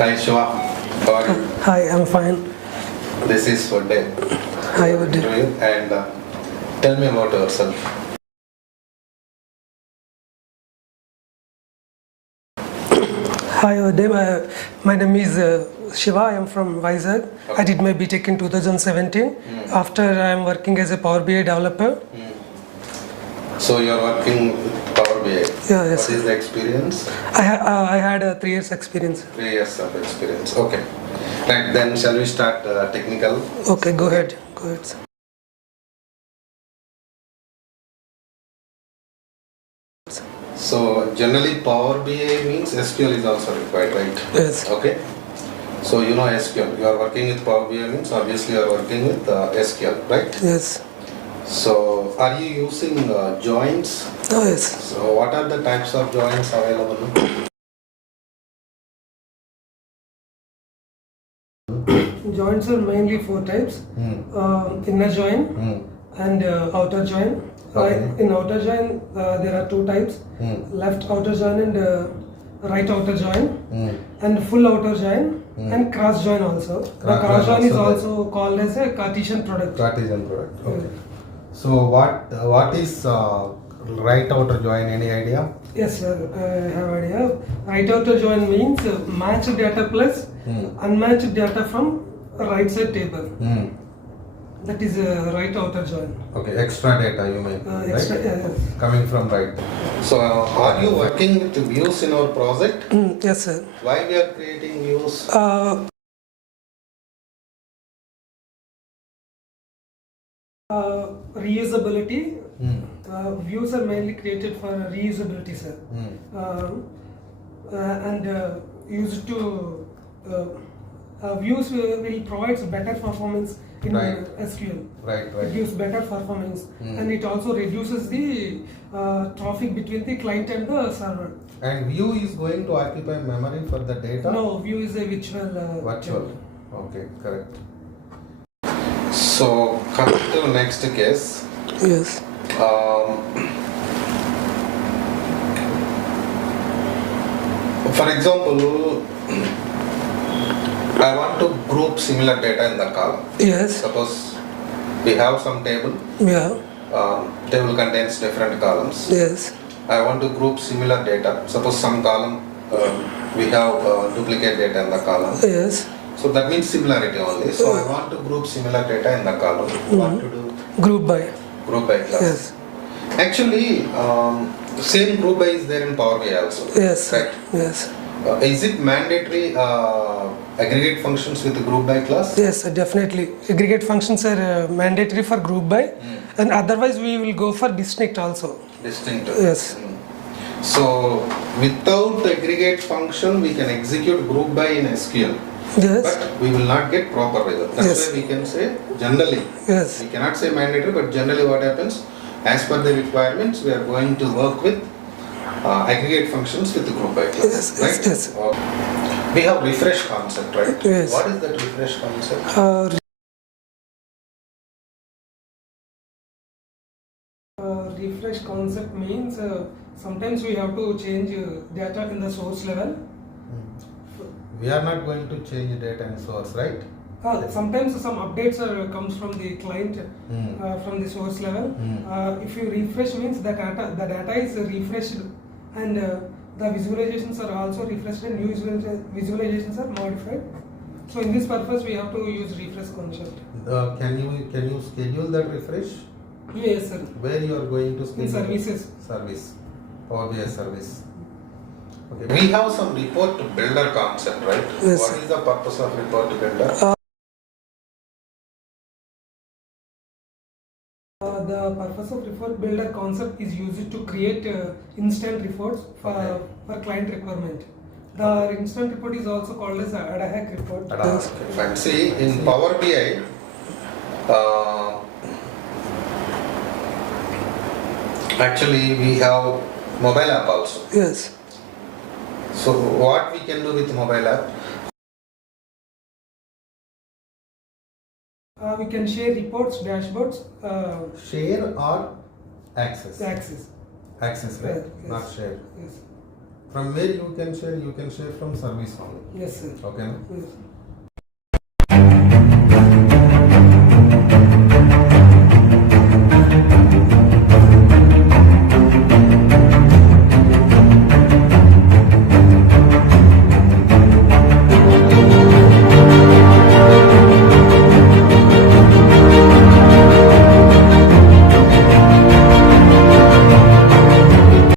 Hi Shiva, how are you? Hi, I'm fine. This is Vanya. Hi, Vanya. And tell me about yourself. Hi, Vanya. My name is Shiva. I am from Vizag. I did my BTech in 2017. After I am working as a Power BI developer. So you are working with Power BI. Yeah, yes. What is the experience? I had 3 years experience. 3 years of experience. Okay. Right, then shall we start technical? Okay, go ahead. Go ahead. Sir. So generally Power BI means SQL is also required, right? Yes. Okay. So you know SQL. You are working with Power BI means obviously you are working with SQL, right? Yes. So are you using joins? Oh, yes. So what are the types of joins available? Joins are mainly 4 types. Inner join and outer join. Okay. In outer join, there are 2 types. Left outer join and right outer join. And full outer join and cross join also. The cross join is also called as a Cartesian product. Cartesian product. Okay. So what is right outer join? Any idea? Yes, sir. I have idea. Right outer join means matched data plus unmatched data from right side table. That is right outer join. Okay, extra data you mean, Extra, right? yes. Coming from right. So are you working with views in our project? Yes, sir. Why we are creating views? Reusability. Views are mainly created for reusability, sir. And used to views will provide better performance in SQL. Right. It gives better performance and it also reduces the traffic between the client and the server. And view is going to occupy memory for the data? No, view is a virtual. Virtual. Okay, correct. So coming to next case. Yes. For example, I want to group similar data in the column. Yes. Suppose we have some table. Yeah. Table contains different columns. Yes. I want to group similar data. Suppose some column we have duplicate data in the column. Yes. So that means similarity only. So I want to group similar data in the column. What to do? Group by. Group by class. Yes. Actually, same group by is there in Power BI also. Yes. Right. Yes. Is it mandatory aggregate functions with the group by class? Yes, definitely. Aggregate functions are mandatory for group by, and otherwise we will go for distinct also. Distinct. Yes. So without aggregate function, we can execute group by in SQL. Yes. But we will not get proper result. That's why we can say generally. Yes. We cannot say mandatory, but generally what happens, as per the requirements, we are going to work with aggregate functions with the group by class. Yes. Right? Yes. We have refresh concept, right? Yes. What is that refresh concept? Refresh concept means sometimes we have to change data in the source level. We are not going to change data in source, right? Sometimes some updates comes from the client from the source level. If you refresh means the data is refreshed and the visualizations are also refreshed and new visualizations are modified. So in this purpose we have to use refresh concept. Can you schedule that refresh? Yes, sir. Where you are going to schedule? In services. Service. Power BI service. Okay. We have some report builder concept, right? Yes. What is the purpose of report builder? The purpose of report builder concept is used to create instant reports for client requirement. The instant report is also called as ad hoc report. Okay, fine. See, in Power BI, actually we have mobile app also. Yes. So what we can do with mobile app? We can share reports, dashboards. Share or access? Access. Access, right? Yes. Not share. Yes. From where you can share from service only. Yes, sir. Okay. Yes.